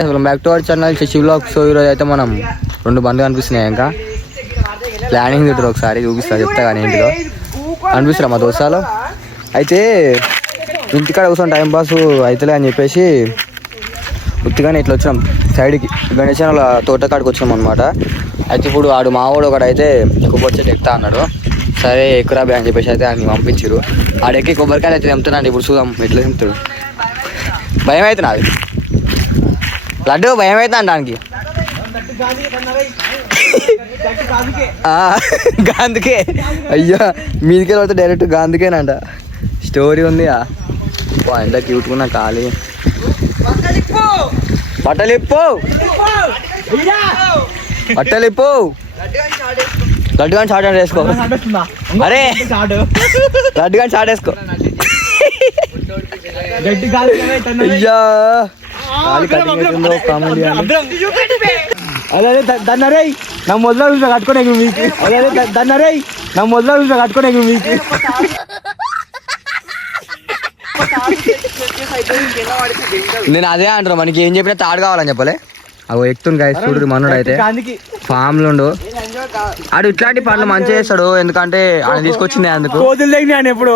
Welcome back to our channel Shashi vlogs. So ఈరోజు అయితే మనం 2 బండ్లు కనిపిస్తున్నాయి. ఇంకా ప్లానింగ్ తింటారు, ఒకసారి చూపిస్తా, చెప్తా కానీ ఏంటిదో అనిపిస్తున్నా మా దోస్తాలు. అయితే ఇంటికాడ కూర్చొని టైంపాస్ అవుతలే అని చెప్పేసి ఉత్తిగానే ఇట్లా వచ్చినాం సైడ్కి, గణేశాల తోటకాడికి వచ్చినాం అనమాట. అయితే ఇప్పుడు ఆడు మావాడు ఒకడైతే కొబ్బరి ఎక్కుతా అన్నాడు. సరే ఎక్కురా బే అని చెప్పేసి అయితే ఆయన పంపించారు. ఆడెక్కి కొబ్బరికాయలు అయితే తెంపుతున్నాడు. ఇప్పుడు చూద్దాం ఎట్లా తెంపుతాడు. భయం అవుతుంది అది లడ్డు, భయం అవుతుంది దానికి. గాంధీకే అయ్యా, మీదికే వెళ్తే డైరెక్ట్ గాంధీకేనంట. స్టోరీ ఉంది. ఎంత క్యూట్గా ఉన్నా ఖాళీ. బట్టలిప్పు బట్టలిప్పు లడ్డు కానీ షార్ట్ వేసుకో. అరే లడ్డు కానీ షార్ట్ వేసుకో. అయ్యా ఖాళీ కటింగ్ అవుతుందో కామెడీ అని. అదే దన్నరే నా మొదల చూసా కట్టుకోనే మీకు. అదే దన్నరే నా మొదల చూసా కట్టుకోనే మీకు. నేను అదే అంటారు, మనకి ఏం చెప్పినా తాడు కావాలని చెప్పలే. అవి ఎక్కుతుంది గాయ చూడు. మనోడు అయితే ఫామ్ లో ఉండు. ఆడు ఇట్లాంటి పనులు మంచిగా చేస్తాడు, ఎందుకంటే ఆయన తీసుకొచ్చింది అందుకు. ఎప్పుడు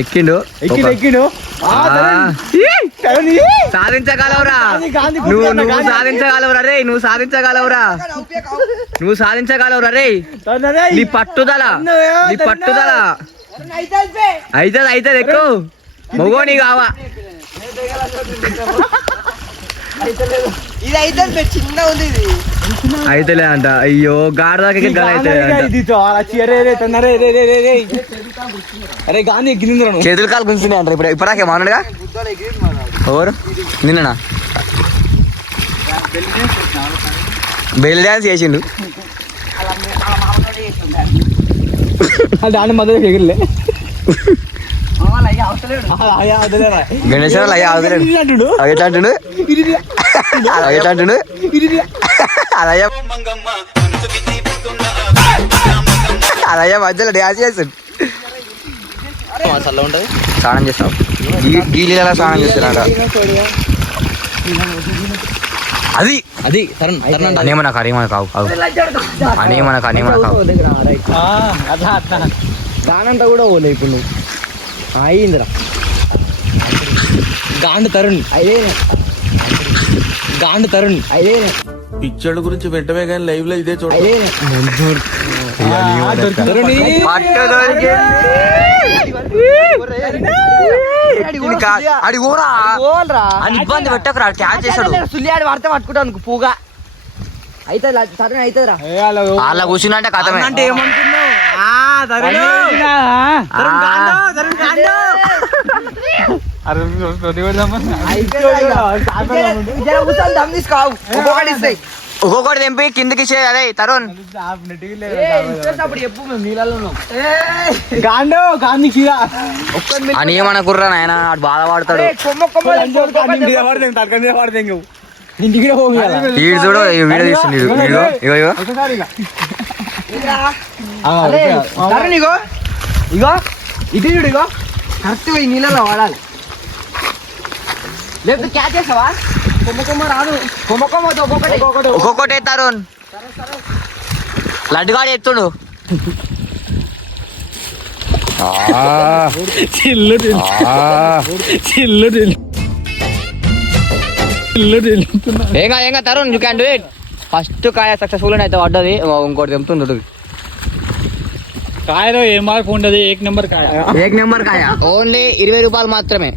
ఎక్కిండు సాధించగలవురా నువ్వు సాధించగలవురా రే, నువ్వు సాధించగలవురా, నువ్వు సాధించగలవురా రే. నీ పట్టుదల, నీ పట్టుదల అయితే ఎక్కువ మగో నీ కావా. అయితలే అంట. అయ్యో గాడి దాకా చేతులు కాలు గుంజుతున్నాయి అంటారు. ఇప్పుడు ఇప్పటికే మానడుగా ఎవరు నిన్న బెల్ డ్యాన్స్ చేసిండు. దాని మధ్య ఎగిరిలే గణేశ్వర అయ్యా ఎట్లా అంటుండు ఎట్లా అంటుండు. అదయ్యా అదయ్యా మధ్యలో డ్యాన్స్ చేస్తాడు. ఉంటుంది స్నానం చేస్తాం. గీలీలా స్నానం చేస్తాడు. అది అది అనేమనకు అనేమన కావు అనేమనకు అనేమన కావు. దానంతా కూడా పోలే ఇప్పుడు నువ్వు అయిందిరా. గాండు తరుణ్ అదే గాండు తరుణ్ అదే పిక్చర్ల గురించి వెంటనే కానీ లైవ్ లో ఇదే చూడండి. ఇబ్బంది పెట్టకురా, క్యాచ్ చేస్తాడు. సుల్లియాడు వాడితే పట్టుకుంటాను పూగా అయితే సరే అవుతుందిరా. అలా కూర్చుందంటే కథమే. అంటే ఏమంటున్నావు? ఒక్కొక్కటి తెంపి కిందకి ఇచ్చేది. అదే తరుణ్ అని ఏమనుకుర్రా నాయన, అటు బాధపడతాడు. వీడు చూడు వీడియో తీస్తుంది. ఇగో ఇగో ఇగో ఇటు చూడు. ఇగో కరెక్ట్ ఈ నీళ్ళలో వాడాలి. లేకపోతే క్యాచ్ చేస్తావా? కొమ్మ రాదు. కొమ్మతో ఒక్కొక్కటి తరుణ్ లడ్డుగాడు ఎత్తుడు. ఏంగా Tarun you can do it. First కాయ సక్సెస్ఫుల్ అయితే పడ్డది. ఇంకోటి తెంపుతుంది. కాయలో ఏ మార్పు ఉండదు. ఏక్ నెంబర్ కాయ ఓన్లీ 20 రూపాయలు మాత్రమే.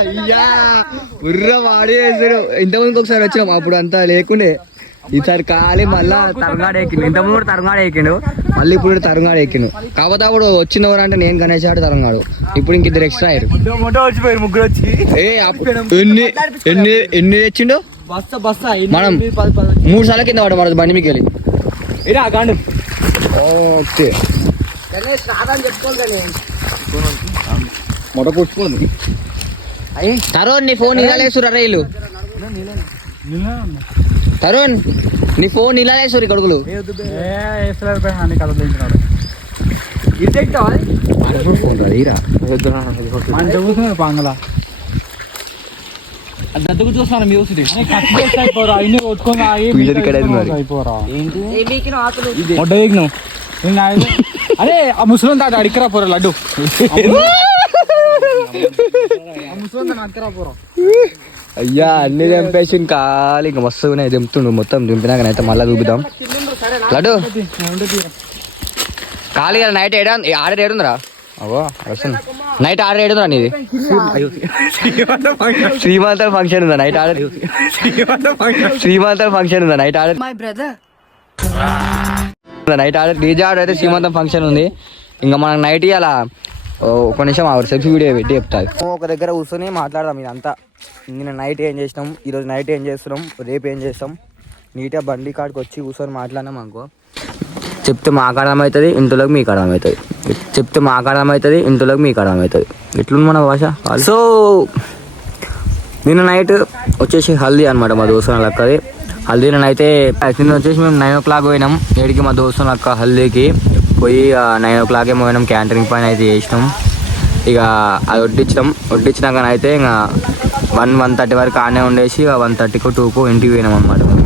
అయ్యా బుర్ర వాడి వేసాడు. ఇంతమందికి ఒకసారి వచ్చినాం, అప్పుడు అంతా లేకుండే. ఈసారి ఖాళీ మళ్ళా తరంగాడు ఎక్కిండు. ఇంతకుముందు కూడా తరంగాడు ఎక్కిండు, మళ్ళీ ఇప్పుడు తరంగాడు ఎక్కిండు. కాకపోతే అప్పుడు వచ్చినవారు అంటే నేను గణేష్ ఆడు తరంగాడు. ఇప్పుడు ఇంక 2 ఎక్స్ట్రా అయ్యారు. ముగ్గురు వచ్చి ఎన్ని తెచ్చిండు మనం 3 సార్లు కింద పడ మనది బండి మీకు వెళ్ళి. ఓకే మొట పుచ్చుకోండి. తరుణ్ నీ ఫోన్ ఇలా లేసురా రైలు. తరుణ్ నీ ఫోన్ ఇలా వేసారు కొడుకులు ఫోన్ రాదురా పాంగల దద్దకు చూస్తాను మ్యూసిటీ అయిపోరా ఇన్ని కొట్టుకొని వీడియో రికార్డ్ అయింది మరి. అయిపోరా అరే ఆ ముసలి తాత అడికరా పోరా లడ్డు అయ్యా అన్ని చంపేసి కాలి ఇంకా మస్తు ఉన్నాయి దింపుతుండు మొత్తం దింపినాకనైతే మళ్ళీ చూపిద్దాం లడ్డు ఖాళీ నైట్ ఆర్డర్ ఏడుందిరా అవో వస్తుంది నైట్ ఆర్డర్ ఏడుందిరా నీది శ్రీమంతం ఫంక్షన్ ఉందా నైట్ ఆర్డర్ శ్రీమంతం ఫంక్షన్ ఉందా night order night order DJ order అయితే శ్రీమంతం ఫంక్షన్ ఉంది ఇంకా మనకు నైట్ అలా ఒక నిమిషం ఆవిడ సెల్ఫీ వీడియో పెట్టి చెప్తాది ఒక దగ్గర కూర్చొని మాట్లాడదాం ఇదంతా నిన్న నైట్ ఏం చేసినాం ఈరోజు నైట్ ఏం చేస్తున్నాం రేపు ఏం చేస్తాం నీట్గా బండి కాడికి వచ్చి కూర్చొని మాట్లాడినాం అనుకో చెప్తే మాకు అర్థమవుతుంది ఇంట్లోకి మీకు అర్థమవుతుంది చెప్తే మాకు అర్థమవుతుంది ఇంట్లోకి మీకు అర్థమవుతుంది ఎట్లుంది మన భాష సో నిన్న నైట్ వచ్చేసి హల్దీ అనమాట మా దోస్తుల లక్కది హల్దీ అయితే నిన్న వచ్చేసి మేము 9 o'clock పోయినాం ఏడికి మా దోస్తుల లక్క హల్దీకి పోయి 9 o'clock పోయినాం క్యాంటరింగ్ పైన అయితే చేసినాం ఇక అది వడ్డించినాకనైతే ఇంకా 1:30 వరకు ఆనే ఉండేసి 1:30కు 2కు ఇంటికి పోయినాం అనమాట మేము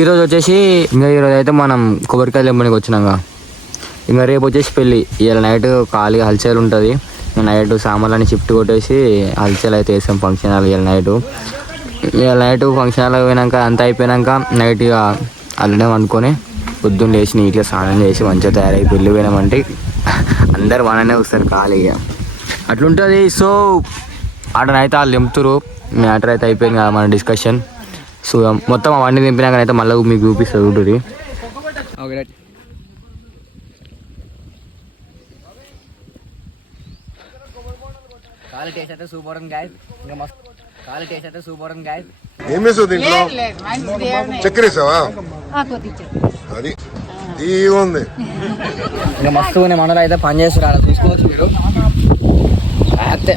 ఈరోజు వచ్చేసి ఇంకా ఈరోజు అయితే మనం కొబ్బరికాయలు ఎంపనికి వచ్చినాక ఇంకా రేపు వచ్చేసి పెళ్ళి ఇవాళ నైట్ ఖాళీగా హల్చల్ ఉంటుంది నైట్ సామాన్లని షిఫ్ట్ కొట్టేసి హల్చల్ అయితే వేసాం ఫంక్షన్ హాల్ ఇవాళ నైట్ ఫంక్షన్ హాల్ పోయినాక అంతా అయిపోయినాక నైట్ ఇక అల్లనే అనుకొని పొద్దున్న లేచి నీట్గా స్నానం చేసి మంచిగా తయారై పెళ్ళి పోయినామంటే అందరు మననే వస్తారు ఖాళీగా అట్లుంటుంది సో ఆడనైతే వాళ్ళు దింపుతారు మ్యాటర్ అయితే అయిపోయింది కదా మన డిస్కషన్ సో మొత్తం అవన్నీ దింపినాకనైతే మళ్ళీ మీకు చూపిస్తుంది ఉంటుంది కాలి టేస్ట్ అయితే సూపర్ ఉంది గాయస్ ఇంకా మస్తు కాలి టేస్ట్ అయితే సూపర్ ఉంది గాయస్ ఏం వేసావు దీంట్లో చక్కెర వేసావా అది ఉంది ఇంకా మస్తు ఉన్నాయి మనలో అయితే పని చేస్తారు అలా చూసుకోవచ్చు మీరు అంతే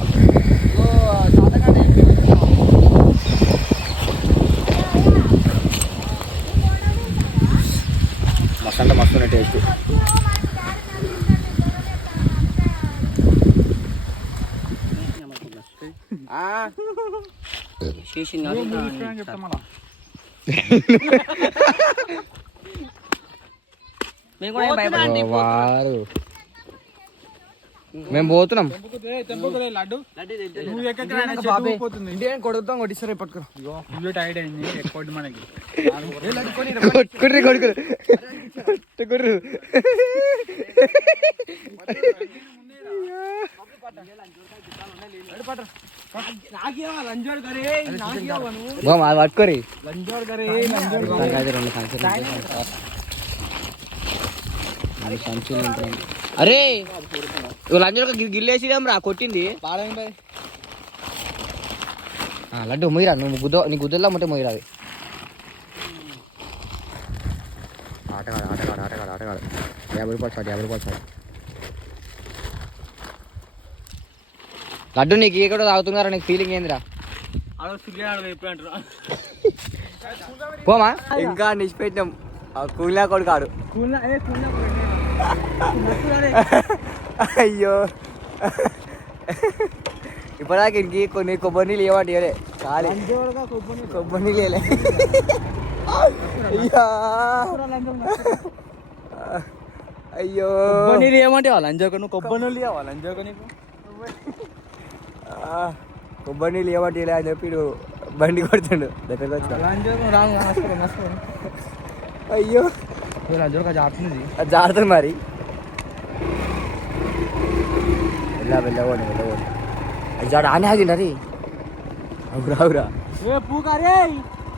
మస్తు అంటే మస్తు ఉన్నాయి టేస్ట్ మేము పోతున్నాం కొడుకుతాం కొట్టిస్తారు పట్టుకురా టైట్ అయింది ఎక్కువ మనకి కొట్టుకుర్రి కొట్టుకుర్రు పట్టుకోరి అరే లంజోడు గిల్లేసిరాం రా కొట్టింది లడ్డు మొయ్యరా నువ్వు నీ గుద్దల్లో ముట్టే మొయ్యరాది ఆటగాడు 50 రూపాయలు చాలు లడ్డు నీకు ఏ కూడా తాగుతున్నారా నీకు ఫీలింగ్ ఏందిరా పోమా ఇంకా నిష్పెట్టినాం కూలినా కొడు కాడు అయ్యో ఇప్పటిదాకా ఇంటికి కొన్ని కొబ్బరి నీళ్ళు ఏమంటే ఇవ్వలే ఖాళీ కొబ్బరి నీళ్ళు వేయలే అయ్యో నీళ్ళు ఏమంటే లంజోక నువ్వు కొబ్బరి నీళ్ళు ఇవ్వాలి లంజోక నీకు కొబ్బరి నీళ్ళు ఏమంటే అని చెప్పి బండి కొడుతుండు దగ్గరకు వచ్చా అయ్యో అది జారుతుంది మరి వెళ్ళబోండి అది జాడు ఆనే ఆగిండి అది అవురా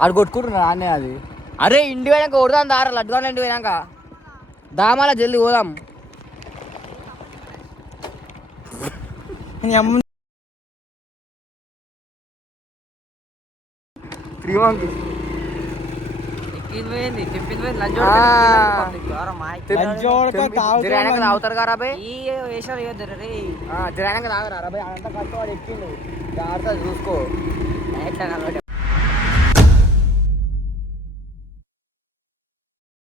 ఆడు కొట్టుకుంటున్నారు ఆనే అది అరే ఇంటి పోయినాక కొడదాం దారా లడ్డుగా ఇంటి పోయినాక దామాల జల్దీ పోదాం తాగుతారు కదా తాగరా అదంతా కష్టపడి ఎక్కిండు జాగ్రత్త చూసుకో